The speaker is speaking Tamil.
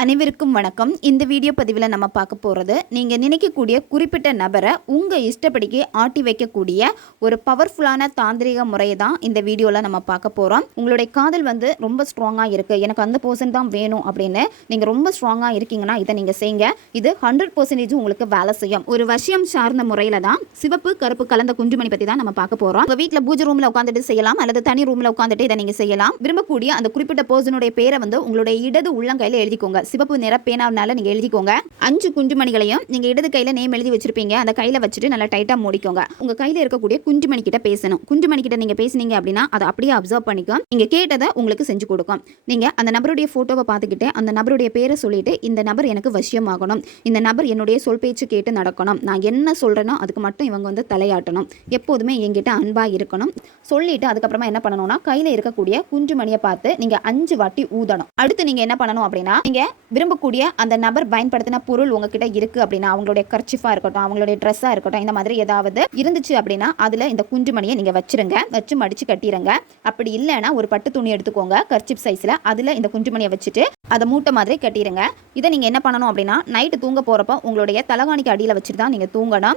அனைவருக்கும் வணக்கம். இந்த வீடியோ பதிவில் நம்ம பார்க்க போகிறது நீங்கள் நினைக்கக்கூடிய குறிப்பிட்ட நபரை உங்கள் இஷ்டப்படிக்கு ஆட்டி வைக்கக்கூடிய ஒரு பவர்ஃபுல்லான தாந்திரிக முறையை தான் இந்த வீடியோவில் நம்ம பார்க்க போகிறோம் உங்களுடைய காதல் வந்து ரொம்ப ஸ்ட்ராங்காக இருக்குது எனக்கு அந்த பர்சன் தான் வேணும் அப்படின்னு நீங்கள் ரொம்ப ஸ்ட்ராங்காக இருக்கீங்கன்னா இதை நீங்கள் செய்யுங்க இது ஹண்ட்ரட் பர்சன்டேஜ் உங்களுக்கு வேலை செய்யும். ஒரு வருஷம் சார்ந்த முறையில் தான் சிவப்பு கருப்பு கலந்த குஞ்சுமணி பற்றி தான் நம்ம பார்க்க போகிறோம் உங்கள் வீட்டில் பூஜை ரூமில் உட்காந்துட்டு செய்யலாம் அல்லது தனி ரூமில் உட்காந்துட்டு இதை நீங்கள் செய்யலாம். விரும்பக்கூடிய அந்த குறிப்பிட்ட பர்சனுடைய பேரை வந்து உங்களுடைய இடது உள்ளங்கையில் எழுதிக்கோங்க. சிவப்பு நிற பேனாவனால நீங்கள் எழுதிக்கோங்க. அஞ்சு குஞ்சுமணிகளையும் நீங்கள் இடது கையில் நேம் எழுதி வச்சிருப்பீங்க. அந்த கையில் வச்சுட்டு நல்லா டைட்டாக மூடிக்கோங்க. உங்கள் கையில் இருக்கக்கூடிய குஞ்சுமணி கிட்ட பேசணும். குஞ்சுமணி கிட்ட நீங்கள் பேசுனீங்க அப்படின்னா அதை அப்படியே அப்சர்வ் பண்ணிக்கும் நீங்கள் கேட்டதை உங்களுக்கு செஞ்சு கொடுக்கும். நீங்கள் அந்த நபருடைய ஃபோட்டோவை பார்த்துக்கிட்டு அந்த நபருடைய பேரை சொல்லிட்டு இந்த நபர் எனக்கு வசியமாகணும். இந்த நபர் என்னுடைய சொல் பேச்சு கேட்டு நடக்கணும். நான் என்ன சொல்கிறேனோ அதுக்கு மட்டும் இவங்க வந்து தலையாட்டணும். எப்போதுமே என்கிட்ட அன்பாக இருக்கணும். சொல்லிட்டு அதுக்கப்புறமா என்ன பண்ணணும்னா கையில் இருக்கக்கூடிய குஞ்சுமணியை பார்த்து நீங்கள் அஞ்சு வாட்டி ஊதணும். அடுத்து நீங்கள் என்ன பண்ணணும் அப்படின்னா நீங்கள் விரும்பக்கூடிய அந்த நபர் பயன்படுத்தின பொருள் உங்ககிட்ட இருக்கு அப்படின்னா அவங்களுடைய கர்ச்சிஃபா இருக்கட்டும் அவங்களுடைய ட்ரெஸ்ஸாக இருக்கட்டும் இந்த மாதிரி ஏதாவது இருந்துச்சு அப்படின்னா அதில் இந்த குஞ்சுமணியை நீங்கள் வச்சிருங்க. வச்சு மடிச்சு கட்டிடுங்க அப்படி இல்லைன்னா ஒரு பட்டு துணி எடுத்துக்கோங்க கர்ச்சிப் சைஸில் அதில் இந்த குஞ்சுமணியை வச்சுட்டு அதை மூட்டை மாதிரி கட்டிடுங்க இதை நீங்கள் என்ன பண்ணணும் அப்படின்னா நைட்டு தூங்க போகிறப்போ உங்களுடைய தலகாணிக்கு அடியில் வச்சுட்டு தான் நீங்கள் தூங்கணும்.